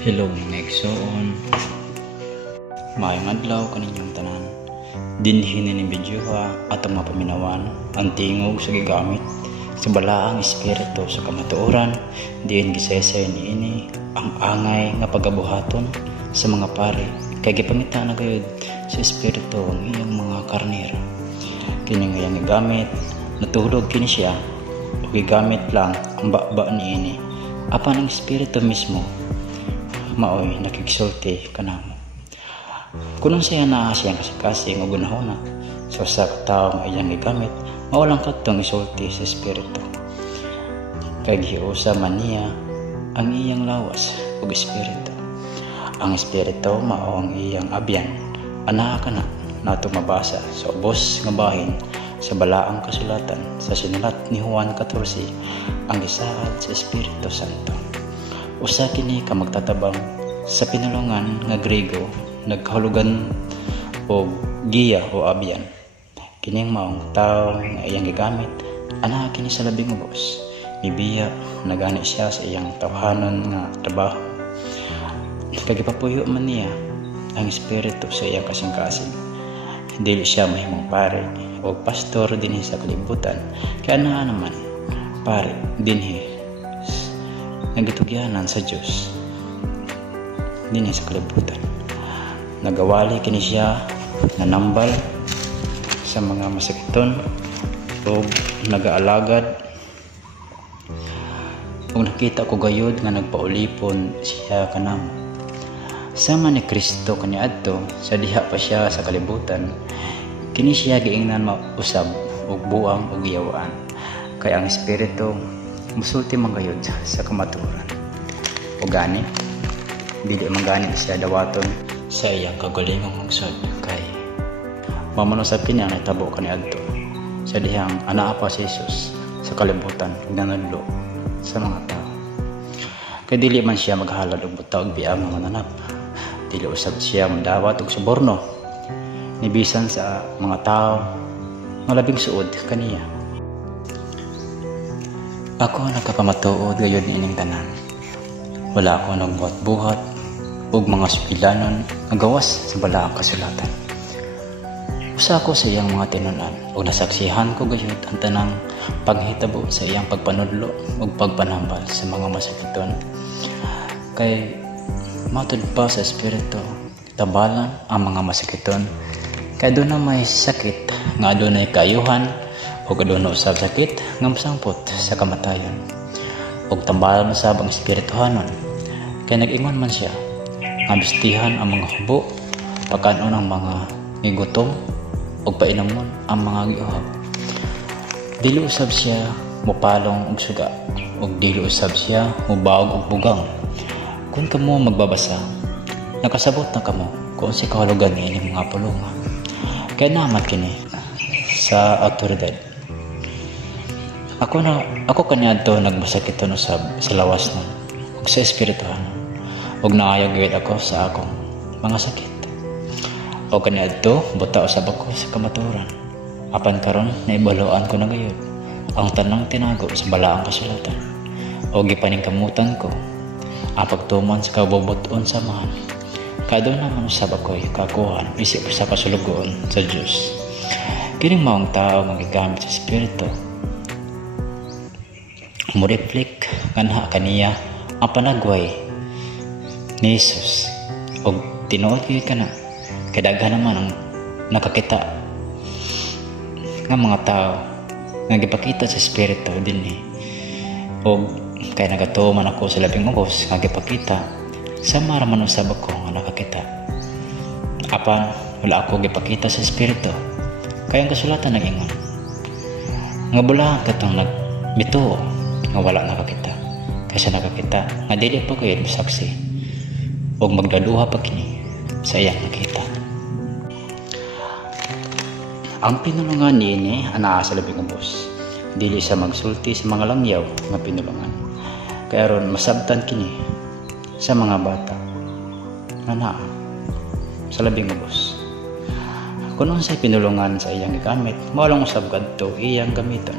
Hello mga igsoon, maayong adlaw kaninyong tanan. Dinhi ni video atong mapaminawan ang tingog sa gigamit sa balaang espiritu sa kamatuoran diin gisesay niini ang angay nga pagabuhaton sa mga pare kay gipangita na gayud sa espiritu ang iyang mga karnero. Kini nga iyang gigamit natulog kini siya o gigamit lang ang baba niini apan ang espiritu mismo maoy nakigsulti kanamo. Kunong siya naa siyang kasing-kasing o gunahuna sa usa ka tawo nga iyang gigamit, mawalang kadtong isulti sa espiritu. Kay giusa man niya ang iyang lawas ug espiritu. Ang espiritu mao ang iyang abyan. Ana kana nato mabasa sa ubos nga bahin sa balaang kasulatan sa sinulat ni Juan 14 ang gisaad sa Espiritu Santo. Usa kini ka magtatabang sa pinulungan nga Grego nagkahulugan o giya o abyan. Kining maong tawo nga iyang gigamit ana kini sa labing ubos. Bibiya nagani siya sa iyang tawhanon nga trabaho. Kagipapuyo man niya ang espiritu sa iyang kasing-kasing. Dili siya mahimong pare o pastor dinhi sa kalibutan. Kaya naa naman pare dinhi nagitugyanan sa Dios dinhi sa kalibutan. Nagawali kini siya nanambal sa mga masakiton o nagaalagad ug nakita ko gayud nga nagpaulipon siya kanamo. Sama ni Kristo kaniadto sa diha pa siya sa kalibutan, kini siya giingnan mausab og buang ug giyawaan kay ang espiritu musulti man gayud sa kamatuoran. O gani dili man gani siya dawaton sa iyang kagalingong magsud kay mamanusab kini ang natabo kaniadto sa dihang anaa pa si Jesus sa kalibutan ug nanadlo sa mga tao. Kay dili man siya maghalad og buta og biang nga mananap. Dili usab siya mandawat og suborno nibisan sa mga tao nga labing suod kaniya. Ako nagkapamatuod gayud niining tanan. Wala ako nagbuhat-buhat ug mga supilanon nga gawas sa balaang kasulatan. Usa ko sa iyang mga tinunan ug nasaksihan ko gayud ang tanang paghitabo sa iyang pagpanudlo ug pagpanambal sa mga masakiton. Kay matud pa sa espiritu tambalan ang mga masakiton kay aduna may sakit nga adunay kaayuhan ug aduna usab sakit nga masangpot sa kamatayon. Ug tambalan usab ang espirituhanon kay nag-ingon man siya nga bistihan ang mga hubo, pagkanon ang mga ngigutom ug painamon ang mga giuhab. Dili usab siya mopalong og suga ug dili usab siya mubawog og bugang. Kung kamo magbabasa, nakasabot na kamo kung si kahulugan ni ining mga pulungan. Kaya naman kini sa autoridad. Ako kaniadto nagmasakiton usab sa lawas nun ug sa espirituhan ug naayog gayud ako sa akong mga sakit. O kaniadto buta usab ako sa kamatuoran. Apan karon naibaloan ko na gayud ang tanang tinago sa balaang kasulatan o gipaningkamutan ko ang pagtuman sa kabubuton sa mga kado naman usab ako'y kakuhan isip sa kasulugoon sa Dios. Kining maong tao magigamit sa espiritu mo reflect kanha kaniya ang panagway ni Jesus og tinuod gyud kana kay daghan naman ang nakakita nga mga tao nga gipakita sa espiritu dinhi og kay nagatuo man ako sa labing ubos nga gipakita sama ra man usab ako nga nakakita apan wala ako gipakita sa espiritu kay ang kasulatan nag-ingon nga bulahan katong nagbituo nga wala nakakita kaysa nakakita nga dili pa kayo saksi og magdaduha pa kini sa iyang nakita. Ang pinulungan niini anaa sa labing ubos dili sa magsulti sa mga langyaw nga pinulungan kay aron masabtan kini sa mga bata nga naa sa labing ubos. Kung unsay pinulungan sa iyang gigamit mao lang usab kadto iyang gamiton.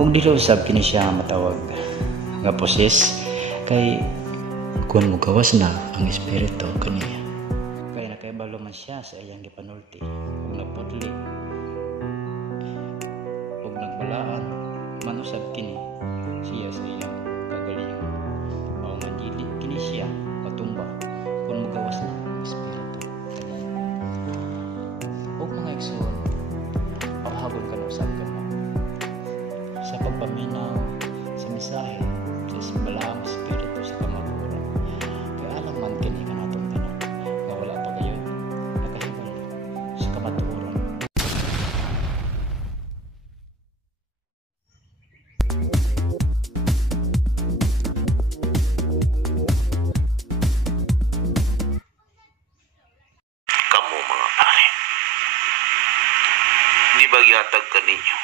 Ug dili usab kini siya matawag nga poses kay kung mugawas na ang espiritu kaniya. Kaya nakaibalo man siya sa iyang gipanulti ug nagputli ug nagbalaan manusab kini siya sa iyang kagalingon. Mao nga dili kini siya matumba kung mugawas na ang espiritu kaniya. Ug mga igsoon, paghabol ka na usab ka mo sa pagpaminaw sa mensahe sa balaang espiritu sa kamatuoran. Kaya alam man kini ka natong tanan nga wala pa gayon nakahibalo sa kamatuoran. Kamu mga pare, di ba yatag ka ninyo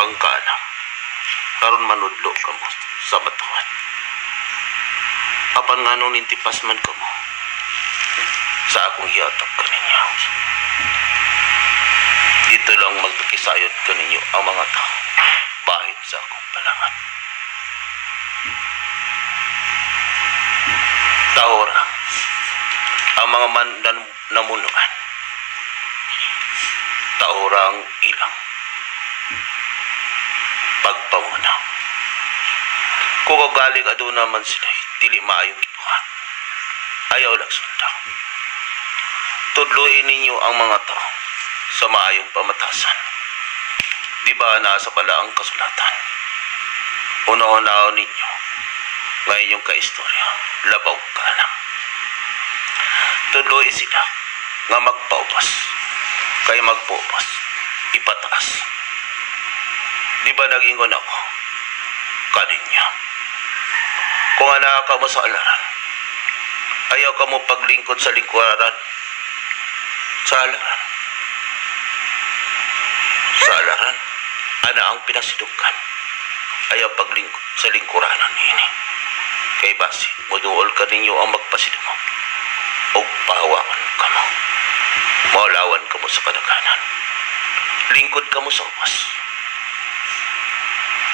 ang kalam karon manudlo kamo sa batuhan? Apan nga nung nintipas man kamo sa akong yatag ka ninyo, dito lang magtukisayod ka ninyo ang mga tao bahit sa akong palangan. Taora ang mga namunuan, taorang ilang pagpamunaw. Kung galing aduna naman sila, dili maayong gibuhat, ayaw lang sundaw. Tudluin ninyo ang mga tao sa maayong pamatasan. Di ba nasa pala ang kasulatan? Una-unaw ninyo nga inyong kaistorya, labaw ka lang. Tudluin sila nga magpaubas, kaya magpuubas, ipataas. Di ba nag-ingon ako kaninya? Kung anak ka mo sa alaran, ayaw ka mo paglingkod sa lingkuran. Sa alaran, ana ang pinasidungkan, ayaw paglingkod sa lingkuranan ini. Kay basi, muduol ka ninyo ang magpasidungog o pahawakan ka mo. Maulawan ka mo sa kadaganan, lingkod ka mo sa upas.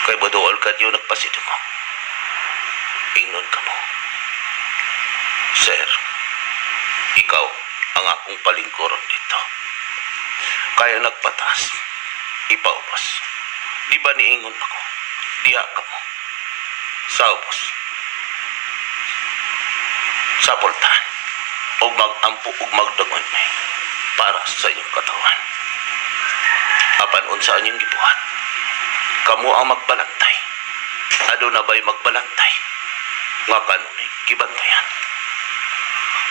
Kay muduol ka niyo nagpasidungog, ingnon ka mo. Sir, ikaw ang akong palingkuron dito. Kaya nagpatas, ipaupas. Di ba niingon ako, diha ka mo sa ubos, sa pultahan, o magampo o magdagon may para sa inyong katawan. Apan unsa inyong gibuhat, kamo ang magbalantay. Ado na ba'y magbalantay nga kanunay gibantayan?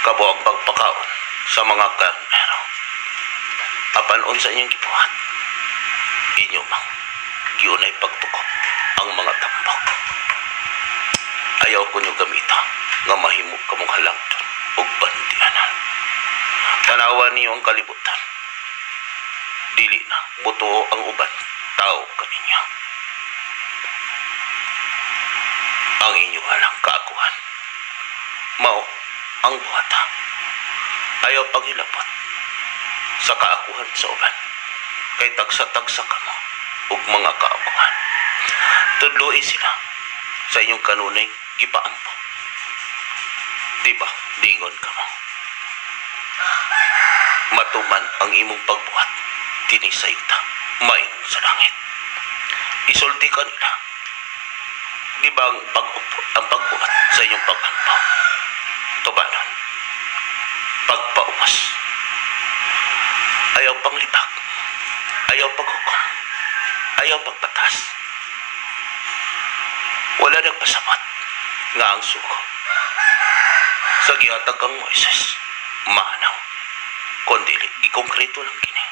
Kabo ang magpakaon sa mga karnero. Apan unsa inyong gibuhat, inyo mang giunay pagtukop ang mga tambak. Ayaw ko nyo gamita nga mahimog kamong halangton ug bandianan. Tanawan niyo ang kalibutan, dili na buto ang uban tao kaninya. Ang inyong alang kaakuhan, mao ang buhata. Ayaw pangilabot sa kaakuhan sa uban, kay tagsa-tagsa ka mo ug mga kaakuhan. Tudloi sila sa inyong kanunay gipaampo. Diba, dingon ka mo. Matuman ang imong pagbuhat, dini sa yuta, mayon sa langit. Isulti ka nila. Di ba ang pagbuhat sa inyong pag-ampaw? Tubanon, pagpaumas. Ayaw panglibak, ayaw paghukom, ayaw pagpatas. Wala nagpasapat nga ang suko. Sa gihatag kang Moises, manaw, kundi ikongkrito lang kini.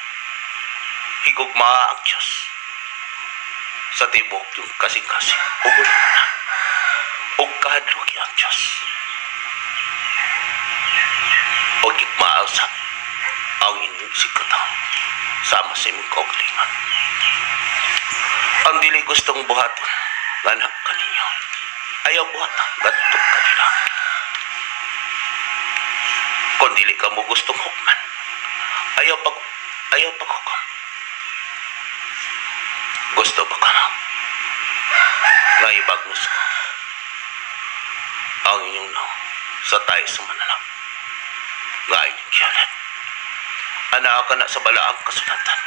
Higugma ang Diyos sa tibok yung kasing-kasing ugulo na o kahadlugi ang Diyos o gigmaasap ang inyong sikataw sama sa imong kaugalingon. Ang dili gustong buhaton anak kaninyo, ayaw buhatang gatong kanila. Kung dili ka mo gustong hukman, ayaw paghukom. Gusto ba ka na nga ibagnos ko ang inyong naong sa tayo sa mananap. Nga inyong kiyalan. Ana ka na sa balaang kasulatan.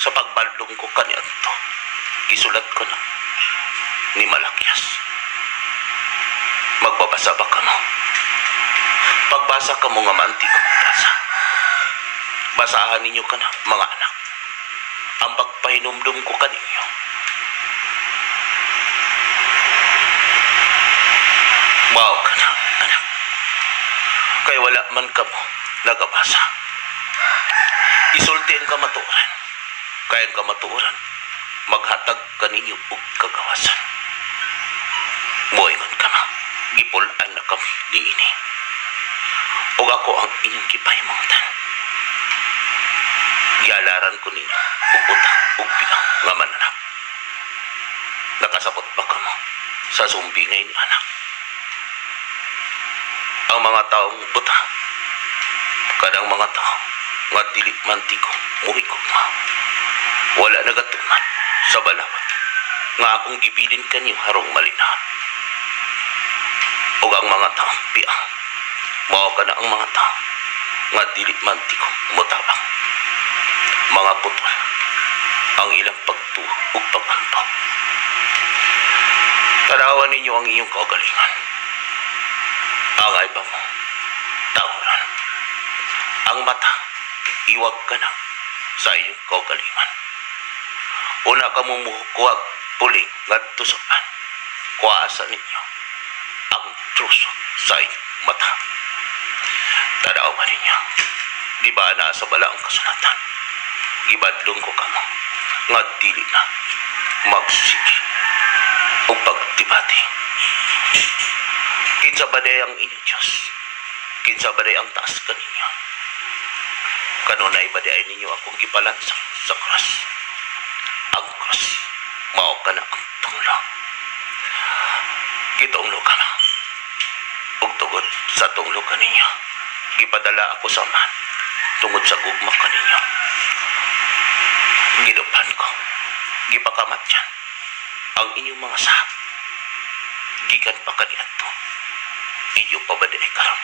Sa pagbaldong ko kaniya ito. Isulat ko na ni Malakias. Magbabasa ba ka mo? Pagbasa ka mo nga manti ko basa. Basahan ninyo ka na, mga anak. Ang pagpahinumdum ko kaninyo. Wow ka na, anak. Kaya wala man ka mo nagabasa. Isulti ang kamaturan. Kaya ang kamaturan, maghatag kaninyo og kagawasan. Moingon ka na, gipulaan na kami di ini. O ako ang inyong kipahimangutan. Gialaran ko ninyo, ug utang, ug bilang nga mananap. Nakasabot ba ka mo sa sumbingay ni anak? Ang mga taong butang, kadang mga tao, nga dili mantigo, muhigog ma. Wala nagatuman sa balawat, nga akong gibilin kanyo harong malinahan. O ang mga taong piang, mao ka na ang mga tao, nga dili mantigo, mutabang. Mga putol, ang ilang pagtuo ug pag-ampaw. Tanawan ninyo ang iyong kaugalingan. Angay ba mo, tauran. Ang mata, iwag ka na sa iyong kaugalingan. Una ka mumuhukuwag puling ngadto sa pan. Kuasa ninyo ang truso sa iyong mata. Tanawan ninyo, di ba na sa balaang kasulatan? Ibadlong ko ka mo, nga dili na magsige o pagdibati. Kinsa ba ang inyong Diyos? Kinsa ba ang taas kaninyo? Kanunay ba ay ninyo akong gipalansang sa cross? Ang cross, mao ka na ang tunglo. Gitunglo ka na. Ug tungod sa tunglo kaninyo, gipadala ako sa man tungod sa gugma kaninyo. Gidupan ko, gipakamat yan ang inyong mga sahab. Gikan pa kaniyan to. Inyo pa ba di karon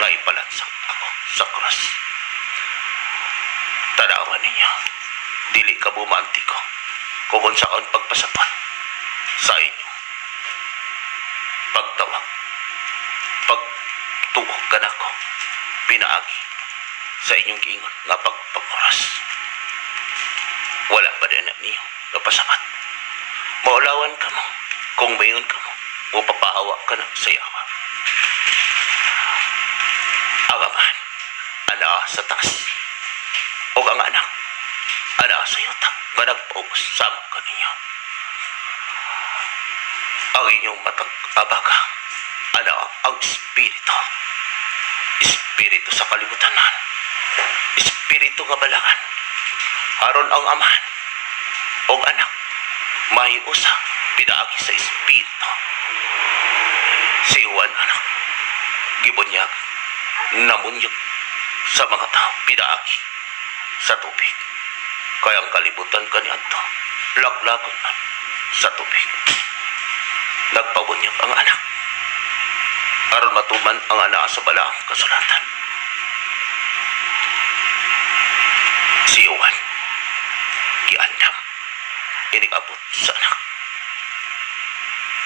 nga ipalansang ako sa cross? Tanawan ninyo, dili ka bumanti ko kung saan pagpasapon sa inyo. Pagtawag, pagtuok ka na ko, pinaagi sa inyong giingon nga pagpakuras. Wala pa din na niyo napasapat. Maulawan ka mo kung mayon ka mo o papahawa ka na sa yawa. Ang amahan, ana sa taas. O ang anak, ana sa yuta, nga nagpaubos sama ka ninyo. Ang inyong matang abaga, ana ang espiritu. Espiritu sa kalibutanan. Espiritu nga balangan. Aron ang amahan o anak mahiusa pinaagi sa espiritu. Si Juan anak gibunyag namunyog sa mga tao pinaagi sa tubig. Kaya ang kalibutan kaniadto laglagon man sa tubig. Nagpabunyag ang anak aron matuman ang anak sa balaang kasulatan. Si Juan giandam inigabot sa anak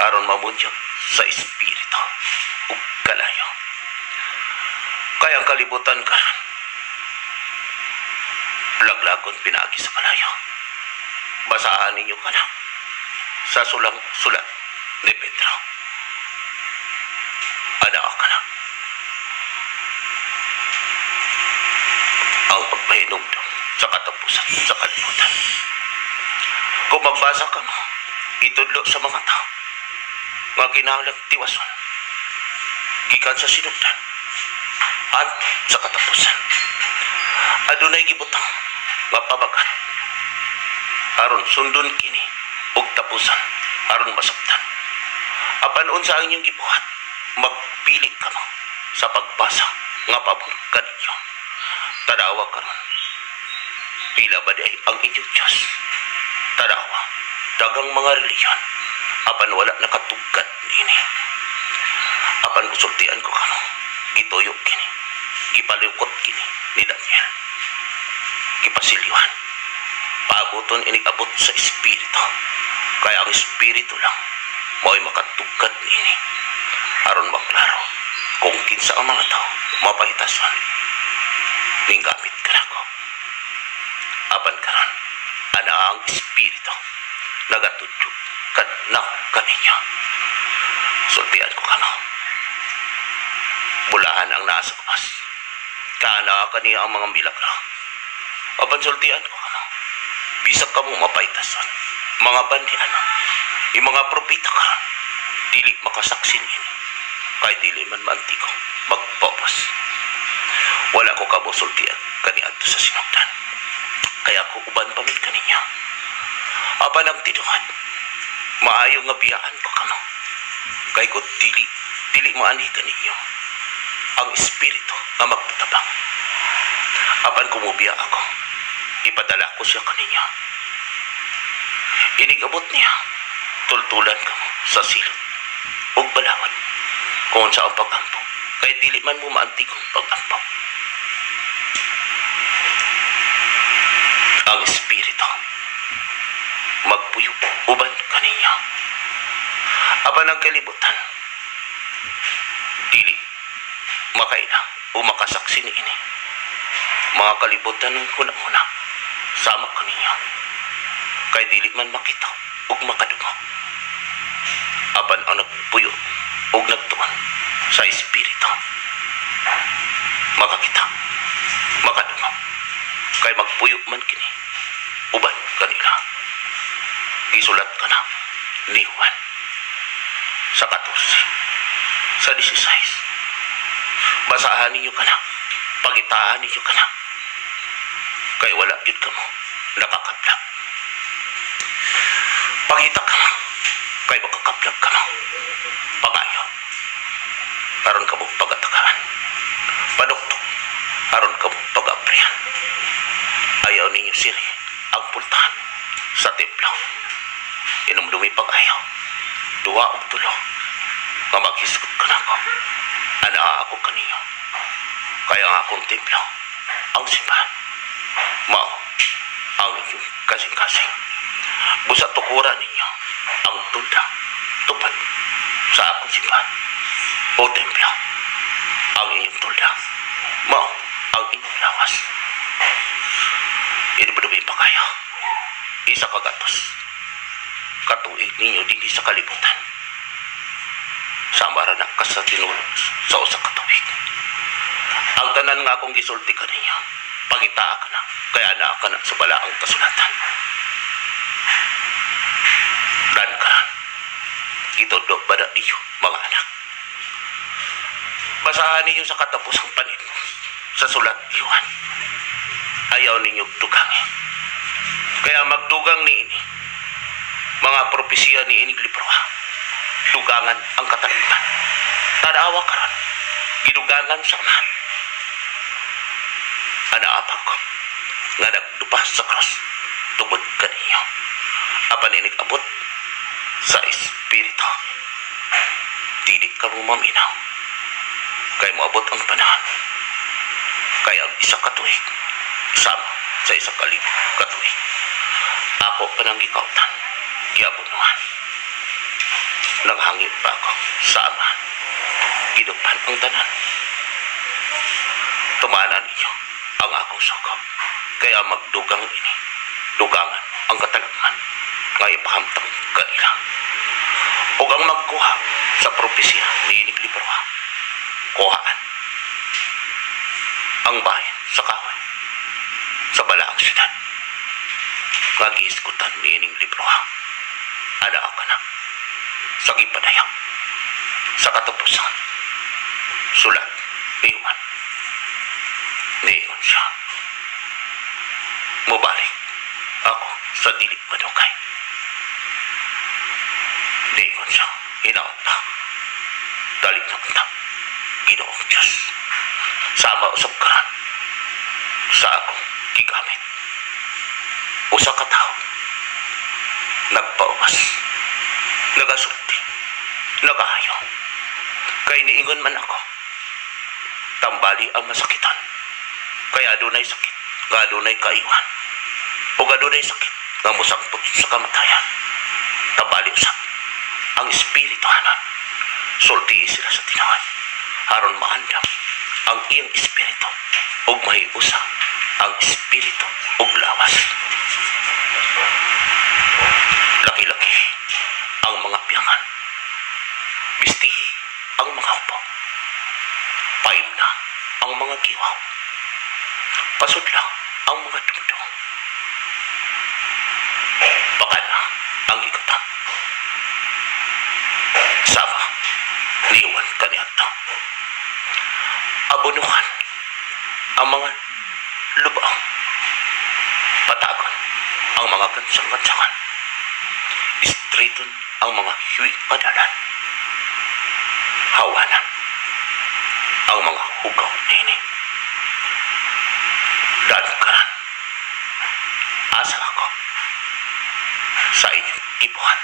aron mamunyag sa espiritu ug kalayo. Kaya ang kalibutan karon laglagon pinaagi sa kalayo. Basahan ninyo kana sa sulat ni Pedro. Ana ka na ang pagpahinumdum sa katapusan sa kalibutan. Kung magbasa ka mo, itudlo sa mga tao nga kinahanglang tiwason gikan sa sinugdan at sa katapusan. Adunay gibutang nga pabagat aron sundon kini ug tapusan aron masabtan. Apan unsa ang inyong gibuhat, magpili ka mo sa pagbasa nga pabor kaninyo. Tanawa karon, pila ba day ang inyong Diyos? Tanawa, dagang mga reliyon, apan wala nakatugad ini. Apan Apan kusultian ko kamo, gituyo kini, gipalukot kini ni Daniel. Gipasilyohan, paabuton inikabot sa espiritu. Kaya ang espiritu lang, mo'y makatugkad niini. Aron maklaro, kung kinsa ang mga tao, mapahitason. Ning gamit ka na ko. Apan karon, ana ang espiritu, nagatudyo, na kaninyo. Sultian ko kamo. Bulahan ang nasa kapas. Kana kaniya ang mga milagro. Apan sultian ko kamo. Bisag kamo mapaitason. Mga bandian, yung mga propita karon, dili makasaksin ini. Kay dili man maantiko, magpopos. Wala ko kamo sultian kaniadto sa sinugdan. Kaya ko uban pa min kaninyo. Apan ang tinuhan, maayo nga biyaan ko kamo. Kay ko dili maani kaninyo ang espiritu nga magpatabang. Apan kumubiya ako, ipadala ko siya kaninyo. Inigabot niya, tultulan ka mo sa silot o balawad kung sa ang pag-ampo. Kaya dili man mo maantikong pag-ampo. Ang espiritu magpuyo uban kaninyo. Apan ang kalibutan, dili makailang o makasaksi ni ini. Mga kalibutan ng hunang-huna, sama kaninyo. Kay dili man makita ug makadungog. Apan ang nagpuyo ug nagtuon sa espiritu, makakita, makadungog. Kay magpuyo man kini uban kanila. Gisulat ka na ni Juan sa 14, sa 16. Basahan ninyo ka na, pagitaan ninyo ka na. Kay wala yun ka mo nakakaplag. Pangita ka mo, kay makakaplag ka mo. Pangayo, aron ka mo pagatakaan. Paduktok, aron ka mo pag-aprihan. Ayaw ninyo siri ang pultahan sa templo. Inumdumi pag-ayaw, duwa o tulo, nga maghisgot ka na ko. Ana ako kaninyo, kaya ang akong templo, ang simbahan. Mao, ang inyong kasing-kasing. Busa tukuran ninyo ang tunda, tupad sa akong simbahan o templo. Ang inyong tunda, mao, ang inyong lawas. Inumdumi pa kayo, isa kagatos. Katuig ninyo din sa kalibutan. Samara na ka sa tinulog sa usa ka tuig. Ang tanan nga akong gisulti ka ninyo, pagitaa ka na, kaya na ka na sa balaang kasulatan. Dan ka ran, itudog ba na ninyo, mga anak? Basahan ninyo sa katapusang panin sa sulat Juan. Ayaw ninyo dugangin. Kaya magdugang ni ini, mga propesiya ni inig libro, dugangan ang katalipan. Tanawa ka ron, gidugangan sa amahan. Anaapang ko, nga nagdupa sa cross, tungod ka ninyo. Apan inig abot sa espiritu. Dili ka mo maminaw. Kaya moabot ang panahon. Kaya ang isa katuig, isama sa isa katuig. Ako pananggikautan, giabunuhan. Naghangit pa ako sa amahan. Gidupan ang tanan. Tumanan ninyo ang akong suko. Kaya magdugang ini, dugangan ang katalagman nga ipahamtang kanila. O ang magkuha sa propesya ni inig libro, kuhaan ang bayan sa kawan sa balaang syudad. Nga giiskutan ni ining libro, ana ka na sa gipadayang sa katapusan. Sulat ni Juan. Niyon siya, mubalik ako sa dilig madukay. Niyon siya, hinaot na, dalik na untang, Ginoong Diyos. Sama usap karan sa akong gigamit. Usa ka tao, nagpaumas, nagasulti, nagahayo. Kay niingon man ako, tambali ang masakitan. Kaya adunay sakit, nga adunay kaiwan. O adunay sakit, nga musangpot sa kamatayan. Tambali usap, ang espirituhanan. Sulti sila sa tinawad. Haron maandam ang iyang espiritu. O mahiusa ang espiritu o lawas. Laki-laki ang mga piyangan. Bistihi ang mga upo. Paim na ang mga giwaw. Pasudla ang mga dumdum. Baka na ang igutam. Sama, liwan kaniyanta. Abunuhan ang mga lubang. Patagon ang mga gansang-gansangan. Istriton ang mga hiwi madalan. Hawanan ang mga hugaw nini. Danukaran. Asa ako sa inyong ibuhan.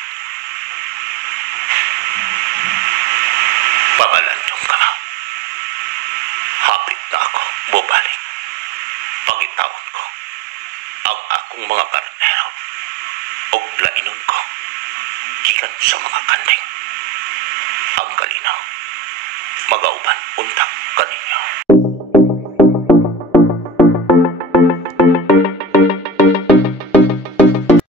Pamalandong ka na. Hapit na ako bubalik. Pagitawon ko ang akong mga karnero o lainon ko gikan sa mga kanding. Ang kalinaw magauban untak kaninyo.